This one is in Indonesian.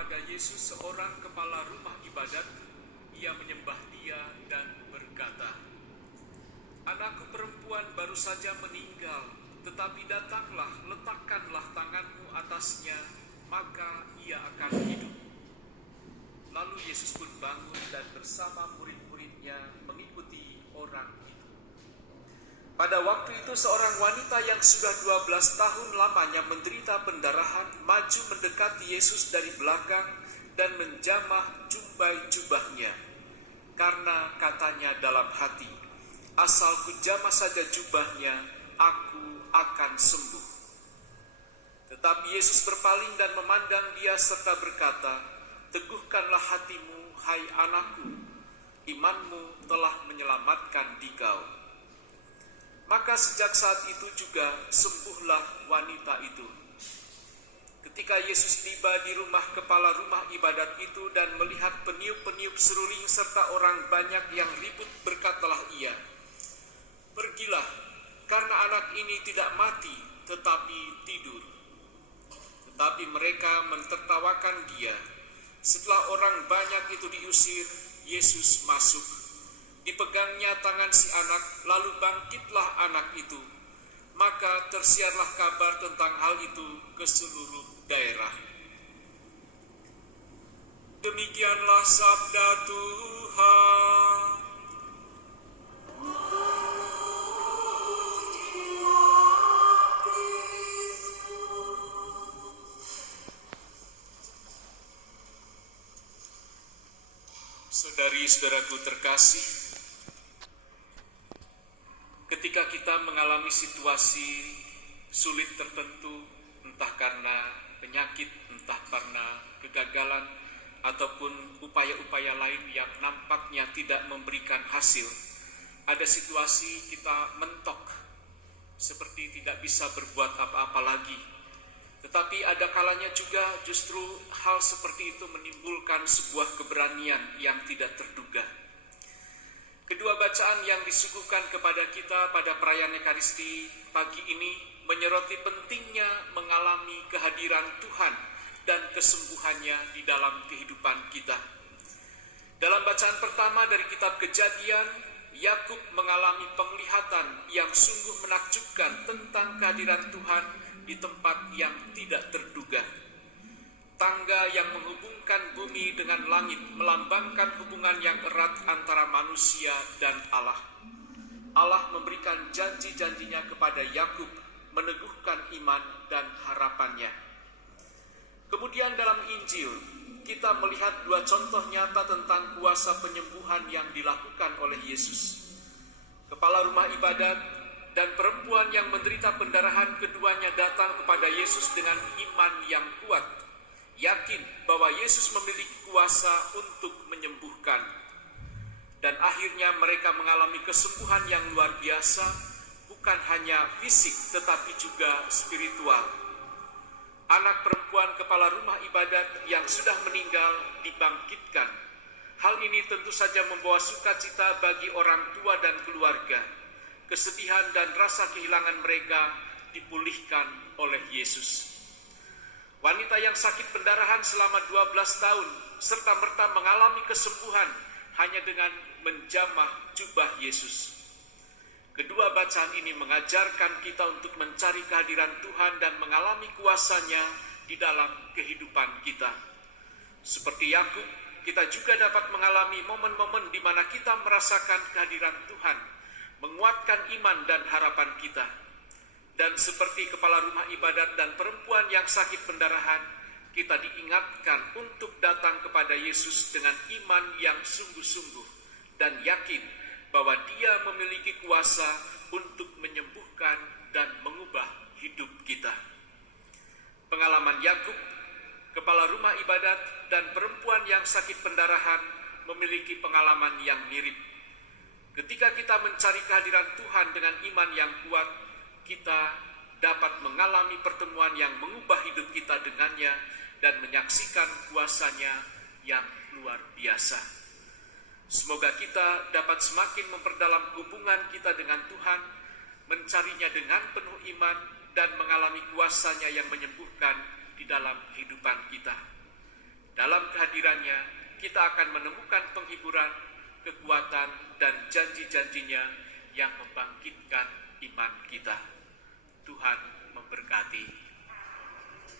kepada Yesus seorang kepala rumah ibadat. Ia menyembah Dia dan berkata, "Anakku perempuan baru saja meninggal, tetapi datanglah, letakkanlah tanganmu atasnya, maka ia akan hidup." Lalu Yesus pun bangun dan bersama murid-muridnya mengikuti orang itu. Pada waktu itu seorang wanita yang sudah 12 tahun lamanya menderita pendarahan maju mendekati Yesus dari belakang dan menjamah jumbai jubahnya. Karena katanya dalam hati, "Asal kujamah saja jubahnya, aku akan sembuh." Tetapi Yesus berpaling dan memandang dia serta berkata, "Teguhkanlah hatimu, hai anakku, imanmu telah menyelamatkan dikau." Maka sejak saat itu juga sembuhlah wanita itu. Ketika Yesus tiba di rumah kepala rumah ibadat itu dan melihat peniup-peniup seruling serta orang banyak yang ribut, berkatalah ia, "Pergilah, karena anak ini tidak mati, tetapi tidur." Tetapi mereka mentertawakan dia. Setelah orang banyak itu diusir, Yesus masuk. Dipegangnya tangan si anak, lalu bangkitlah anak itu. Maka tersiarlah kabar tentang hal itu ke seluruh daerah. Demikianlah sabda Tuhan. Saudari-saudaraku terkasih, ketika kita mengalami situasi sulit tertentu, entah karena penyakit, entah karena kegagalan, ataupun upaya-upaya lain yang nampaknya tidak memberikan hasil, ada situasi kita mentok, seperti tidak bisa berbuat apa-apa lagi. Tetapi ada kalanya juga justru hal seperti itu menimbulkan sebuah keberanian yang tidak terduga. Kedua bacaan yang disuguhkan kepada kita pada perayaan Ekaristi pagi ini menyoroti pentingnya mengalami kehadiran Tuhan dan kesembuhannya di dalam kehidupan kita. Dalam bacaan pertama dari kitab Kejadian, Yakub mengalami penglihatan yang sungguh menakjubkan tentang kehadiran Tuhan di tempat yang tidak terduga. Tangga yang menghubungkan bumi dengan langit melambangkan hubungan yang erat antara manusia dan Allah. Allah memberikan janji-janjinya kepada Yakub, meneguhkan iman dan harapannya. Kemudian dalam Injil, kita melihat dua contoh nyata tentang kuasa penyembuhan yang dilakukan oleh Yesus. Kepala rumah ibadat dan perempuan yang menderita pendarahan, keduanya datang kepada Yesus dengan iman yang kuat, yakin bahwa Yesus memiliki kuasa untuk menyembuhkan. Dan akhirnya mereka mengalami kesembuhan yang luar biasa, bukan hanya fisik tetapi juga spiritual. Anak perempuan kepala rumah ibadat yang sudah meninggal dibangkitkan. Hal ini tentu saja membawa sukacita bagi orang tua dan keluarga. Kesedihan dan rasa kehilangan mereka dipulihkan oleh Yesus. Wanita yang sakit pendarahan selama 12 tahun serta-merta mengalami kesembuhan hanya dengan menjamah jubah Yesus. Kedua bacaan ini mengajarkan kita untuk mencari kehadiran Tuhan dan mengalami kuasanya di dalam kehidupan kita. Seperti Yakub, kita juga dapat mengalami momen-momen di mana kita merasakan kehadiran Tuhan, menguatkan iman dan harapan kita. Dan seperti kepala rumah ibadat dan perempuan yang sakit pendarahan, kita diingatkan untuk datang kepada Yesus dengan iman yang sungguh-sungguh dan yakin bahwa Dia memiliki kuasa untuk menyembuhkan dan mengubah hidup kita. Pengalaman Yakub, kepala rumah ibadat dan perempuan yang sakit pendarahan memiliki pengalaman yang mirip. Ketika kita mencari kehadiran Tuhan dengan iman yang kuat, kita dapat mengalami pertemuan yang mengubah hidup kita dengannya dan menyaksikan kuasanya yang luar biasa. Semoga kita dapat semakin memperdalam hubungan kita dengan Tuhan, mencarinya dengan penuh iman dan mengalami kuasanya yang menyembuhkan di dalam kehidupan kita. Dalam kehadirannya, kita akan menemukan penghiburan, kekuatan, dan janji-janjinya yang membangkitkan iman kita. Tuhan memberkati.